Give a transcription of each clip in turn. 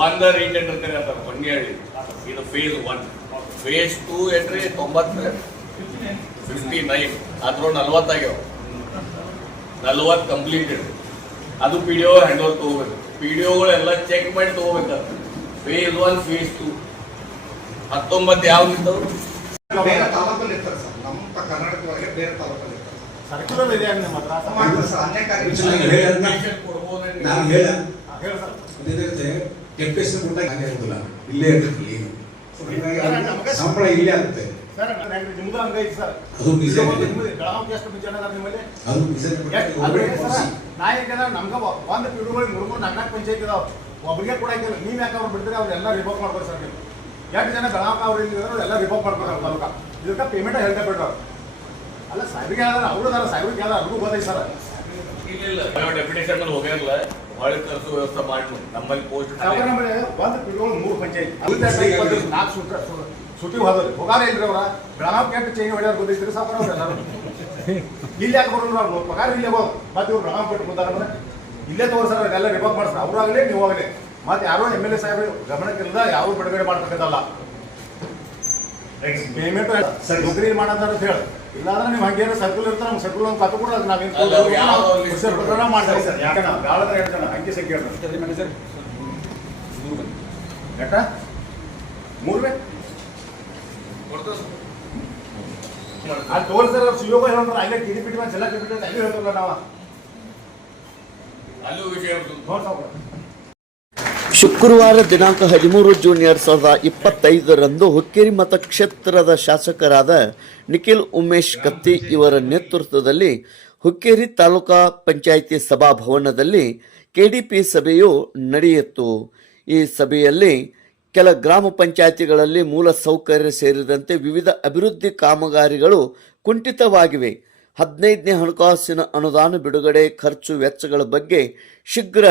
ಒಂದ ರೀಟೆಂಡರ್ ಕರೆ ಅಂತಾರೆ ಹೇಳಿ. ಇದು phase one phase two entry ತೊಂಬತ್ತು ಫಿಫ್ಟಿ ನೈನ್ ಅದ್ರ ನಲ್ವತ್ತಾಗ್ಯಾವ. ನಲ್ವತ್ತು ಕಂಪ್ಲೀಟೆಡ್ ಅದು P D O hand over ತೊಗೋಬೇಕು ಪಿ ಡಿ ಓಗಳೆಲ್ಲ ಚೆಕ್ ಮಾಡಿ ತೊಗೋಬೇಕು ಫೇಸ್ ಒನ್ ಫೇಸ್ ಟೂ ಹತ್ತೊಂಬತ್ತು ಯಾವ ಇದ್ದವು ಬೇರೆ ತಾಲೂಕಲ್ಲಿ ಇರ್ತಾರೆ ಸರ್. ನಮ್ಮ ಕರ್ನಾಟಕ ಬೇರೆ ತಾಲೂಕಲ್ಲಿ ಸರ್ಕ್ಯುಲರ್ ಇದೆ ನಿಮ್ಮ ನಾನು ಹೇಳ? ನಾನು ಅದೇನಿರುತ್ತೆ ಕೆಂಪೇಶ್ವರ ಗುಡ್ಡ ಹಾಗೆ ಇರೋದಿಲ್ಲ ಇಲ್ಲೇ ಇರ್ತದೆ ಇಲ್ಲಿ. ಹೀಗಾಗಿ ಅವ್ರಿಗೆ ಸಂಬಳ ಇಲ್ಲೇ ಆಗುತ್ತೆ. ಸರ್ ನಾನು ನಿಮ್ದು ಹಂಗೈತಿ ಸರ್. ಅದು ನಿಜ. ಅದು ನಿಜ ಎಷ್ಟು- ಅಲ್ರಿ ಸರ್, ನಾ ಯಾಕಂದ್ರೆ ನಮ್ಗ ಒಂದ್ ಪಿಡುಗಳಿಗೆ ಮೂರು ಮೂರು ನಾಲ್ಕು ಪಂಚಾಯತ್ ಇದಾವ. ಒಬ್ಬರಿಗೆ ಕೊಡಂಗಿಲ್ಲ ನೀವ್ ಯಾಕೆ ಅವ್ರು ಬಿಡ್ತೀರಿ? ಅವ್ರೆಲ್ಲ ರಿಪೋರ್ಟ್ ಮಾಡ್ಬೋದು ಸರ್ ನೀವು. ಜನ ಬೆಳಗಾವಿ ಅವ್ರು ಇಲ್ಲಿದ್ರು ಎಲ್ಲ ರಿಪೋರ್ಟ್ ಮಾಡ್ತಾರೆ ತಾಲೂಕ. ಇದಕ್ಕೆ ಪೇಮೆಂಟ್ ಹೇಳ್ತಾ ಬಿಡ್ರಿ ಅಲ್ಲ ಸಾಹೇಬ್ರಿಗೆ ಹೇಳಿದ್ರೆ ಅವರು ಅದಾರ ಸಾಹೇಬ್ರಿಗೆ ಹೇಳಿದ್ರೆ ಅವ್ರಿಗೂ ಗೊತ್ತೈತಿ ಸರ್. ಇಲ್ಲ ನಾವು ಡೆಪ್ಯುಟೇಷನ್ ಮೇಲೆ ಹೋಗಿರಲ್ಲ ಬಾಳ ತರಿಸೋ ವ್ಯವಸ್ಥೆ ಮಾಡಿ ನಮ್ಮಲ್ಲಿ ಪೋಸ್ಟ್ ನಮ್ಮಲ್ಲಿ ಒಂದ್ ಪಿಡುಗಳು ಮೂರು ಪಂಚಾಯತ್. ನಾಲ್ಕು ಸುಟ್ಟ ಸುಟ್ಟಿ ಹೋದ್ರಿ ಹೋಗಾರ ಇಲ್ರಿ ಅವ್ರ? ಗ್ರಾಮ ಕೆಟ್ಟ ಚೇಂಜ್ ಹೊಡ್ಯಾರ ಗೊತ್ತೈತ್ರಿ ಸಾವ್ಕಾರ ಅವ್ರು ಎಲ್ಲರೂ. ಇಲ್ಲಿ ಯಾಕೆ ಬರೋಣ ಅವ್ರು? ಪಗಾರ ಇಲ್ಲೇ ಹೋಗ್. ಮತ್ತೆ ಇವ್ರು ಗ್ರಾಮ ಬಿಟ್ಟು ಬಂದಾರ ಇಲ್ಲೇ ತೋರ್ಸಾರ ಎಲ್ಲ ರಿಪೋರ್ಟ್ ಅವ್ರು ಅವ್ರಾಗಲಿ ನೀವು ಆಗಲೇ. ಮತ್ತೆ ಯಾರೋ ಎಂ ಎಲ್ ಎ ಸಾಹೇಬರು ಗಮನಕ್ಕಿಲ್ಲದ ಯಾವ ಬಿಡುಗಡೆ ಮಾಡ್ತಕ್ಕಂಥಲ್ಲ ಪೇಮೆಂಟ್ ಸರ್ ನೌಕರಿ ಮಾಡೋದಾರ ಅಂತ ಹೇಳಿ. ಇಲ್ಲಾಂದ್ರೆ ನೀವು ಹಂಗೇನ ಸರ್ಕಲ್ ಇರ್ತಾರೆ ನಮ್ಗೆ ಸರ್ಕಲ್ ಒಂದು ಕತ್ತು ಕೂಡ ಅದು ನಾವೇನು ಅಲ್ಲ, ಅವ್ರು ಮಾಡ್ತಾರೆ ಸರ್ ಯಾಕೆ ನಾವು ಯಾವ್ದಾರ ಹೇಳ್ತಾನೆ ಅಂಕಿ ಸಂಖ್ಯೆ ಹೇಳ್ತಾರೆ ಯಾಕ ಮೂರು ಬೇಕು ಅಲ್ಲಿ ತೋರಿಸ್ತಾರೆ ಸುಯೋಗ ಹೇಳ್ತಾರೆ ಅಲ್ಲೇ ಟಿಡಿ ಪಿಟಿ ಮಾಡಿ ಎಲ್ಲ ಪಿಟಿ ಅಲ್ಲೇ ಹೇಳ್ತಾರಲ್ಲ ನಾವು ಅಲ್ಲೂ ವಿಷಯ ನೋಡ್ತಾವ ಶುಕ್ರವಾರ ದಿನಾಂಕ ಹದಿಮೂರು ಜೂನ್ ಎರಡು ಸಾವಿರದ ಇಪ್ಪತ್ತೈದರಂದು ಹುಕ್ಕೇರಿ ಮತಕ್ಷೇತ್ರದ ಶಾಸಕರಾದ ನಿಖಿಲ್ ಉಮೇಶ್ ಕತ್ತಿ ಇವರ ನೇತೃತ್ವದಲ್ಲಿ ಹುಕ್ಕೇರಿ ತಾಲೂಕಾ ಪಂಚಾಯಿತಿ ಸಭಾಭವನದಲ್ಲಿ ಕೆಡಿಪಿ ಸಭೆಯು ನಡೆಯಿತು. ಈ ಸಭೆಯಲ್ಲಿ ಕೆಲ ಗ್ರಾಮ ಪಂಚಾಯಿತಿಗಳಲ್ಲಿ ಮೂಲ ಸೌಕರ್ಯ ಸೇರಿದಂತೆ ವಿವಿಧ ಅಭಿವೃದ್ಧಿ ಕಾಮಗಾರಿಗಳು ಕುಂಠಿತವಾಗಿವೆ. ಹದಿನೈದನೇ ಹಣಕಾಸಿನ ಅನುದಾನ ಬಿಡುಗಡೆ ಖರ್ಚು ವೆಚ್ಚಗಳ ಬಗ್ಗೆ ಶೀಘ್ರ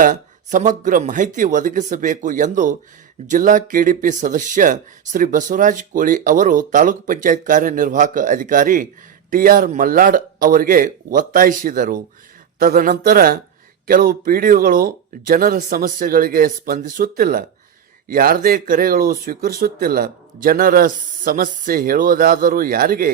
ಸಮಗ್ರ ಮಾಹಿತಿ ಒದಗಿಸಬೇಕು ಎಂದು ಜಿಲ್ಲಾ ಕೆಡಿಪಿ ಸದಸ್ಯ ಶ್ರೀ ಬಸವರಾಜ್ ಕೋಳಿ ಅವರು ತಾಲೂಕು ಪಂಚಾಯತ್ ಕಾರ್ಯನಿರ್ವಾಹಕ ಅಧಿಕಾರಿ ಟಿಆರ್ ಮಲ್ಲಾಡ್ ಅವರಿಗೆ ಒತ್ತಾಯಿಸಿದರು. ತದನಂತರ ಕೆಲವು ಪಿಡಿಒಗಳು ಜನರ ಸಮಸ್ಯೆಗಳಿಗೆ ಸ್ಪಂದಿಸುತ್ತಿಲ್ಲ. ಯಾರದೇ ಕರೆಗಳು ಸ್ವೀಕರಿಸುತ್ತಿಲ್ಲ. ಜನರ ಸಮಸ್ಯೆ ಹೇಳುವುದಾದರೂ ಯಾರಿಗೆ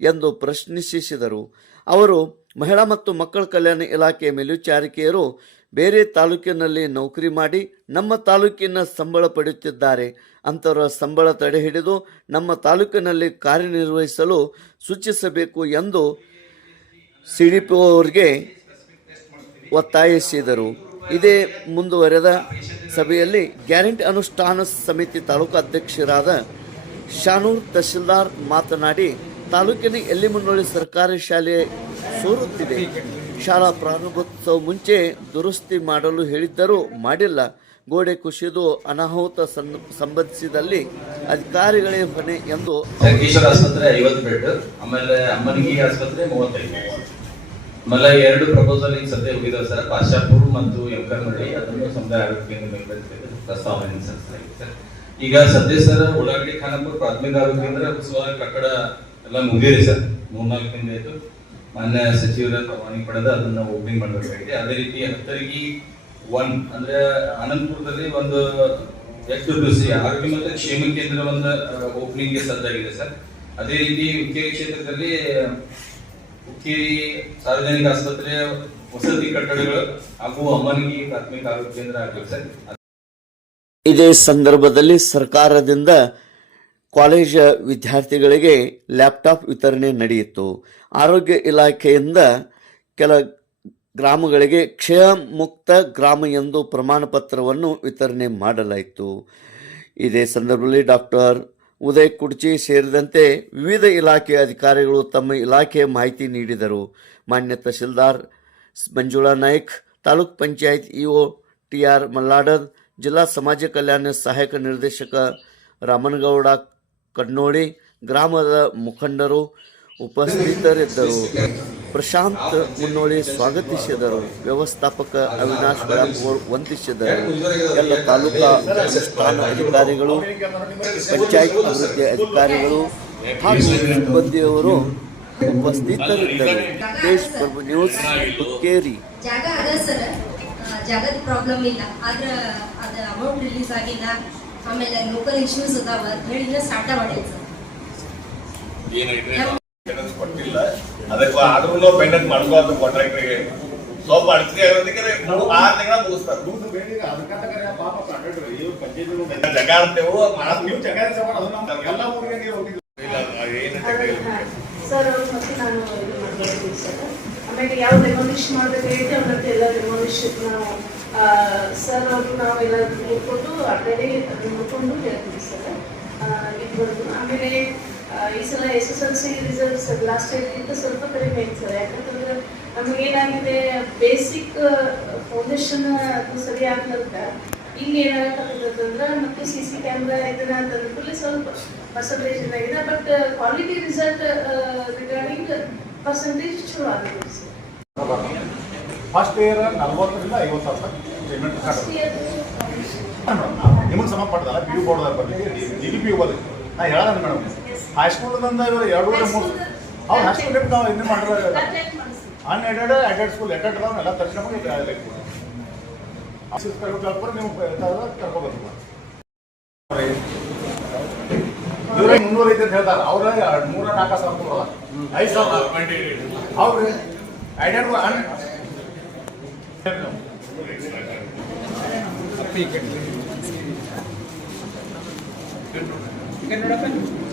ಎಂದು ಪ್ರಶ್ನಿಸಿದರು. ಅವರು ಮಹಿಳಾ ಮತ್ತು ಮಕ್ಕಳ ಕಲ್ಯಾಣ ಇಲಾಖೆ ಮೇಲ್ವಿಚಾರಕಿಯರು ಬೇರೆ ತಾಲೂಕಿನಲ್ಲಿ ನೌಕರಿ ಮಾಡಿ ನಮ್ಮ ತಾಲೂಕಿನ ಸಂಬಳ ಪಡೆಯುತ್ತಿದ್ದಾರೆ. ಅಂಥವರ ಸಂಬಳ ತಡೆ ಹಿಡಿದು ನಮ್ಮ ತಾಲೂಕಿನಲ್ಲಿ ಕಾರ್ಯನಿರ್ವಹಿಸಲು ಸೂಚಿಸಬೇಕು ಎಂದು ಸಿ ಡಿ ಪಿ ಅವರಿಗೆ ಒತ್ತಾಯಿಸಿದರು. ಇದೇ ಮುಂದುವರೆದ ಸಭೆಯಲ್ಲಿ ಗ್ಯಾರಂಟಿ ಅನುಷ್ಠಾನ ಸಮಿತಿ ತಾಲೂಕು ಅಧ್ಯಕ್ಷರಾದ ಶಾನೂರ್ ತಹಶೀಲ್ದಾರ್ ಮಾತನಾಡಿ, ತಾಲೂಕಿನ ಎಲ್ಲಿ ಮುನ್ನೋಳಿ ಸರ್ಕಾರಿ ಶಾಲೆ ಸೋರುತ್ತಿದೆ. ಶಾಲಾ ಪ್ರಾರಂಭೋತ್ಸವ ಮುಂಚೆ ದುರಸ್ತಿ ಮಾಡಲು ಹೇಳಿದ್ದರೂ ಮಾಡಿಲ್ಲ. ಗೋಡೆ ಕುಸಿದು ಅನಾಹುತ ಸಂಬಂಧಿಸಿದಲ್ಲಿ ಅಧಿಕಾರಿಗಳೇ ಹೊಣೆ ಎಂದು ಸಂಕೇಶ್ವರ ಆಸ್ಪತ್ರೆ ಐವತ್ತು ಬೆಡ್, ಆಮೇಲೆ ಅಮ್ಮನಿಗೆ ಆಸ್ಪತ್ರೆ ಮೂವತ್ತೈದು. ಆಮೇಲೆ ಎರಡು ಪ್ರಪೋಸಲ್ ಈಗ ಸದ್ಯ ಹೋಗಿದಾವೆ ಸರ್. ಪಾಶಾಪುರ್ ಮತ್ತು ಯಂಕರ್ನಳ್ಳಿ ಅದನ್ನು ಸಮುದಾಯ ಆರೋಗ್ಯ ಪ್ರಸ್ತಾವನೆ ಸರ್. ಈಗ ಸದ್ಯ ಸರ್ ಉಳ್ಳಾಗಡ್ಡಿ ಖಾನಾಪುರ ಪ್ರಾಥಮಿಕ ಆರೋಗ್ಯ ಕೇಂದ್ರ ಕಟ್ಟಡ ಎಲ್ಲ ಮುಗಿದಿದೆ ಸರ್. ಮೂರ್ನಾಲ್ಕು ದಿನ ಆಯ್ತು. ಮಾನ್ಯ ಸಚಿವರ ಪರವಾನಗಿ ಪಡೆದು ಅದನ್ನ ಓಪನಿಂಗ್ ಮಾಡಬೇಕಾಗಿದೆ. ಅದೇ ರೀತಿ ಹತ್ತರಿಗೆ ಒನ್ ಅಂದ್ರೆ ಅನಂತಪುರದಲ್ಲಿ ಒಂದು ಎಷ್ಟು ಸಿ ಆರೋಗ್ಯ ಮತ್ತು ಕ್ಷೇಮ ಕೇಂದ್ರ ಒಂದು ಓಪನಿಂಗ್ ಸಜ್ಜಾಗಿದೆ ಸರ್. ಅದೇ ರೀತಿ ಹುಕ್ಕೇರಿ ಕ್ಷೇತ್ರದಲ್ಲಿ, ಹುಕ್ಕೇರಿ ಸಾರ್ವಜನಿಕ ಆಸ್ಪತ್ರೆಯ ವಸತಿ ಕಟ್ಟಡಗಳು ಹಾಗೂ ಅಮ್ಮನಿಗೆ ಪ್ರಾಥಮಿಕ ಆರೋಗ್ಯ ಕೇಂದ್ರ ಆಗಿದೆ ಸರ್. ಇದೇ ಸಂದರ್ಭದಲ್ಲಿ ಸರ್ಕಾರದಿಂದ ಕಾಲೇಜ್ ವಿದ್ಯಾರ್ಥಿಗಳಿಗೆ ಲ್ಯಾಪ್ಟಾಪ್ ವಿತರಣೆ ನಡೆಯಿತು. ಆರೋಗ್ಯ ಇಲಾಖೆಯಿಂದ ಕೆಲ ಗ್ರಾಮಗಳಿಗೆ ಕ್ಷಯ ಮುಕ್ತ ಗ್ರಾಮ ಎಂದು ಪ್ರಮಾಣ ಪತ್ರವನ್ನು ವಿತರಣೆ ಮಾಡಲಾಯಿತು. ಇದೇ ಸಂದರ್ಭದಲ್ಲಿ ಡಾಕ್ಟರ್ ಉದಯ್ ಕುಡ್ಚಿ ಸೇರಿದಂತೆ ವಿವಿಧ ಇಲಾಖೆಯ ಅಧಿಕಾರಿಗಳು ತಮ್ಮ ಇಲಾಖೆಯ ಮಾಹಿತಿ ನೀಡಿದರು. ಮಾನ್ಯ tehsildar Manjula Naik, taluk panchayat EO T R Malladad ಜಿಲ್ಲಾ ಸಮಾಜ ಕಲ್ಯಾಣ ಸಹಾಯಕ ನಿರ್ದೇಶಕ ರಾಮನಗೌಡ ಕಡ್ನೋಳಿ ಗ್ರಾಮದ ಮುಖಂಡರು ಉಪಸ್ಥಿತರಿದ್ದರು. ಪ್ರಶಾಂತ್ ಮುನ್ನೋಳಿ ಸ್ವಾಗತಿಸಿದರು. ವ್ಯವಸ್ಥಾಪಕ ಅವಿನಾಶ್ ಬೆಳಂಪೂರ್ ವಂದಿಸಿದರು. ಎಲ್ಲ ತಾಲೂಕಾ ಅನುಷ್ಠಾನ ಅಧಿಕಾರಿಗಳು, ಪಂಚಾಯತ್ ಅಭಿವೃದ್ಧಿ ಅಧಿಕಾರಿಗಳು ಹಾಗೂ ಸಿಬ್ಬಂದಿಯವರು ಉಪಸ್ಥಿತರಿದ್ದರು. ದೇಶ್ ಪ್ರಭು ನ್ಯೂಸ್, ಹುಕ್ಕೇರಿ. ಜಾಗದ ಪ್ರಾಬ್ಲಮ್ ಇಲ್ಲ. ಆದ್ರೆ ಅದು ಅಮೌಂಟ್ ರಿಲೀಸ್ ಆಗಿಲ್ಲ. ಆಮೇಲೆ ಲೋಕಲ್ ಇಶ್ಯೂಸ್ ಅದಾವ ಅಂತ ಹೇಳಿ ಇನ್ನ ಸ್ಟಾರ್ಟ ಮಾಡೀನಿ ಏನು ಇದ್ರೆ ಪೆಂಡೆನ್ಸ್ ಕೊಟ್ಟಿಲ್ಲ. ಅದಕ್ಕೆ ಆದ್ರೂ ಪೆಂಡೆನ್ಸ್ ಮಾಡ್ಕೋತ ಕಾಂಟ್ರಾಕ್ಟರ್ಗೆ ಸ್ವಲ್ಪ ಅಡಚಣೆ ಆಗೋದಕ್ಕೆ ಆರು ತಿಂಗಳ ಮುಗಿಸ್ತಾರೆ. ಜಗ ಅಂತೇವು ನೀವು ಜಗ ಎಲ್ಲ ಊರಿಗೆ ಏನು ಸರ್ ಅವ್ರು ಮತ್ತೆ ನಾನು ಇದು ಮಾಡ್ಬೇಕು ಸರ್. ಆಮೇಲೆ ಯಾವ ಡೆಮಾಲಿಷ್ ಮಾಡಬೇಕಾಗಿತ್ತು ಮತ್ತೆ ಎಲ್ಲ ಡೆಮಾಲಿಷ್ ನಾವು ಸರ್ ಅವರು ನಾವು ನೋಡಿಕೊಂಡು ನೋಡ್ಕೊಂಡು ನೋಡಿಕೊಂಡು ಹೇಳ್ತೀವಿ ಸರ್. ಇದು ಆಮೇಲೆ ಈ ಸಲ S S L C results last ಇಯರ್ಗಿಂತ ಸ್ವಲ್ಪ ಕಡಿಮೆ ಆಯ್ತು ಸರ್. ಯಾಕಂತಂದ್ರೆ ನಮಗೇನಾಗಿದೆ ಬೇಸಿಕ್ ಫೌಂಡೇಶನ್ ಅದು ಸರಿ ಆಗ್ಲಂತ ಇಲ್ಲಿ ಏನಾಗತ್ತಂದ್ರೆ ಮತ್ತೆ ಸಿ ಸಿ ಕ್ಯಾಮ್ರಾ ಇದನ್ನ ಫುಲ್ ಸ್ವಲ್ಪ ಪರ್ಸಂಟೇಜ್ ಏನಾಗಿದೆ but quality result regarding percentage ಚಲೋ ಆಗಿದೆ ಸರ್. ಫಸ್ಟ್ ಇಯರ್ ನಲ್ವತ್ತರಿಂದ ಐವತ್ತು ಸಾವಿರ ಪೇಮೆಂಟ್ ನಿಮಗೆ ಸಂಬಂಧಪಟ್ಟದಲ್ಲ ಪಿ ಯು ಬೋರ್ಡ್ ಬರ್ಲಿಕ್ಕೆ ಡಿ ಡಿ ಪಿ ಯು ಬರ್ಲಿಕ್ಕೆ ನಾ ಹೇಳೋಣ ಮೇಡಮ್ ಹೈಸ್ಕೂಲ್ದಿಂದ ಇವರು ಎರಡೂವರೆ ಮೂರು ಅವ್ರು ಹೈಸ್ಕೂಲ್ ನಾವು ಇನ್ನೂ ಮಾಡಿದ್ರೆ ಅನ್ಎಡೆಡ್ ಎಡೆಡ್ ಸ್ಕೂಲ್ ಎಡೆಡ್ ಅದಾವ ಎಲ್ಲ ತಕ್ಷಣ ನೀವು ಕರ್ಕೋಬೇಕು ಇವ್ರೆ ಮುನ್ನೂರ ಐತೆ ಅಂತ ಹೇಳ್ತಾರೆ. ಅವ್ರ ಮೂರ ನಾಲ್ಕು ಸಾವಿರ ಕೊಡಲ್ಲ ಐದು ಸಾವಿರ. ಅವ್ರಿ ಐಡೆಡ್ ਕਿੰਨਾ ਡੱਬਾ